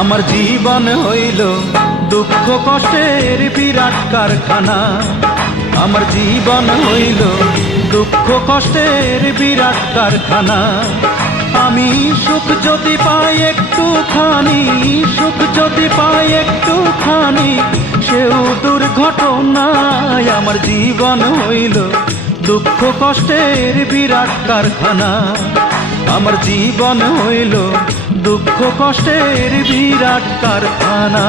আমার জীবন হইল দুঃখ কষ্টের বিরাট কারখানা। আমার জীবন হইল দুঃখ কষ্টের বিরাট কারখানা। আমি সুখ যদি পাই একটুখানি, সুখ যদি পাই একটুখানি, সেও দুর্ঘটনায়। আমার জীবন হইল দুঃখ কষ্টের বিরাট কারখানা। আমার জীবন হইল দুঃখ কষ্টের বিরাট কারখানা।